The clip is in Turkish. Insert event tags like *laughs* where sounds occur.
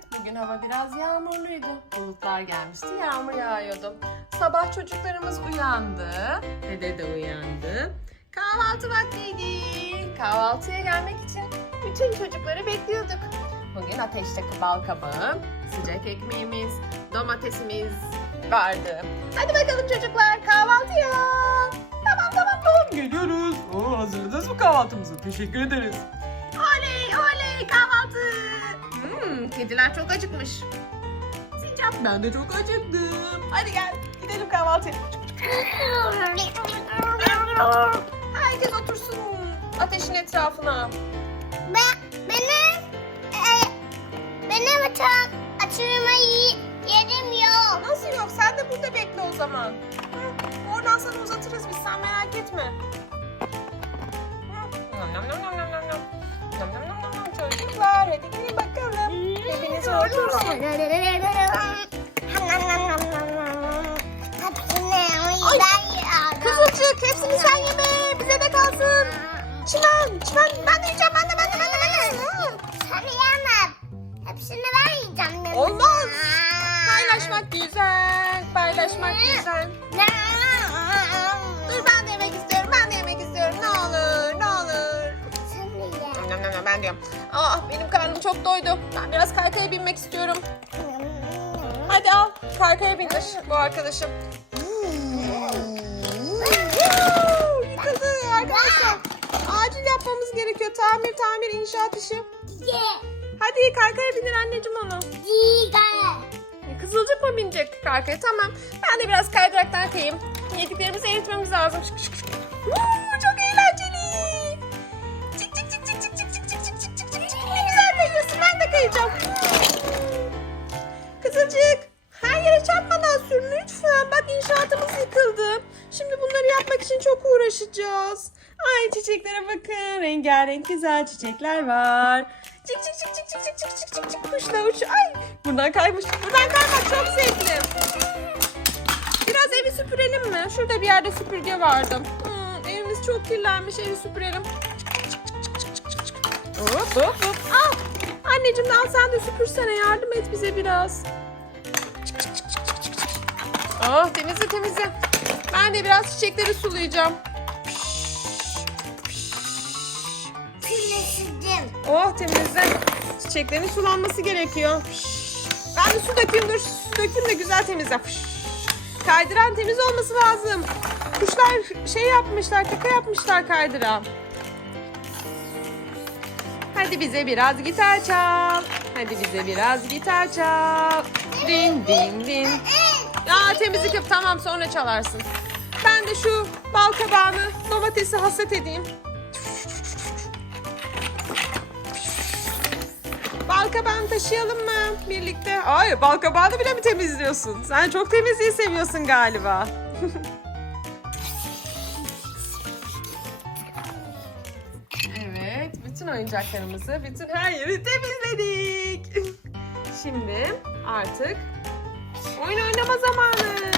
Evet, bugün hava biraz yağmurluydu. Bulutlar gelmişti, yağmur yağıyordu. Sabah çocuklarımız uyandı. Dede de uyandı. Kahvaltı vaktiydi. Kahvaltıya gelmek için bütün çocukları bekliyorduk. Bugün ateşte bal kabağı, sıcak ekmeğimiz, domatesimiz vardı. Hadi bakalım çocuklar kahvaltıya. Tamam tamam tamam geliyoruz. Oo, hazırladınız mı kahvaltımızı? Teşekkür ederiz. Oley oley kahvaltı. Kediler çok acıkmış. Sincap ben de çok acıktım. Hadi gel gidelim kahvaltıya. Herkes otursun ateşin etrafına. Ben, benim e, benim çok açılma yerim yok. Nasıl yok? Sen de burada bekle o zaman. Hı, Oradan sana uzatırız biz sen merak etme. Hı, Nam nam nam nam nam nam nam. Nam nam nam nam nam. Çocuklar hadi gelin bakalım. Kızılcık hepsini sen yeme. Bize de kalsın. Çimen, çimen ben de yiyeceğim ben de ben de ben de. Ben de. Sen yemem. Hepsini ben yiyeceğim. Olmaz. Paylaşmak güzel. Paylaşmak güzel. Ben diyorum. Aa benim karnım çok doydu. Ben biraz kaykaya binmek istiyorum. Hadi al. Kaykaya bindir bu arkadaşım. Yıkıldı arkadaşlar. Acil yapmamız gerekiyor. Tamir tamir inşaat işi. Hadi kaykaya bindir anneciğim onu. Diga. Kızılcık mı binecek kaykaya? Tamam. Ben de biraz kaydıraktan kayayım. Yediklerimizi eritmemiz lazım. Şık şık şık. Woo, çok eğlenceli. Kızılcık. Her yere çarpmadan sür lütfen. Bak inşaatımız yıkıldı. Şimdi bunları yapmak için çok uğraşacağız. Ay çiçeklere bakın. Rengarenk güzel çiçekler var. Çık çık çık çık çık çık çık çık çık çık kuşla uç. Ay buradan kaymış. Buradan kaymak çok zevkli. Biraz evi süpürelim mi? Şurada bir yerde süpürge vardı. Hmm, evimiz çok kirlenmiş. Evi süpürelim. Hop hop hop. Al. Anneciğim al sen de süpürsene. Yardım et bize biraz. Oh temizle temizle. Ben de biraz çiçekleri sulayacağım. Silesizdim. Oh temizle. Çiçeklerin sulanması gerekiyor. Ben de su dökeyim dur. Su dökeyim de güzel temizle. Kaydıran temiz olması lazım. Kuşlar şey yapmışlar, kaka yapmışlar kaydıran. Hadi bize biraz gitar çal. Hadi bize biraz gitar çal. Din din din. Ya temizlik yap tamam sonra çalarsın. Ben de şu bal kabağını domatesi hasat edeyim. Balkabağını taşıyalım mı birlikte? Hayır balkabağını bile mi temizliyorsun? Sen çok temizliği seviyorsun galiba. *laughs* bütün oyuncaklarımızı, bütün her yeri temizledik. *laughs* Şimdi artık oyun oynama zamanı.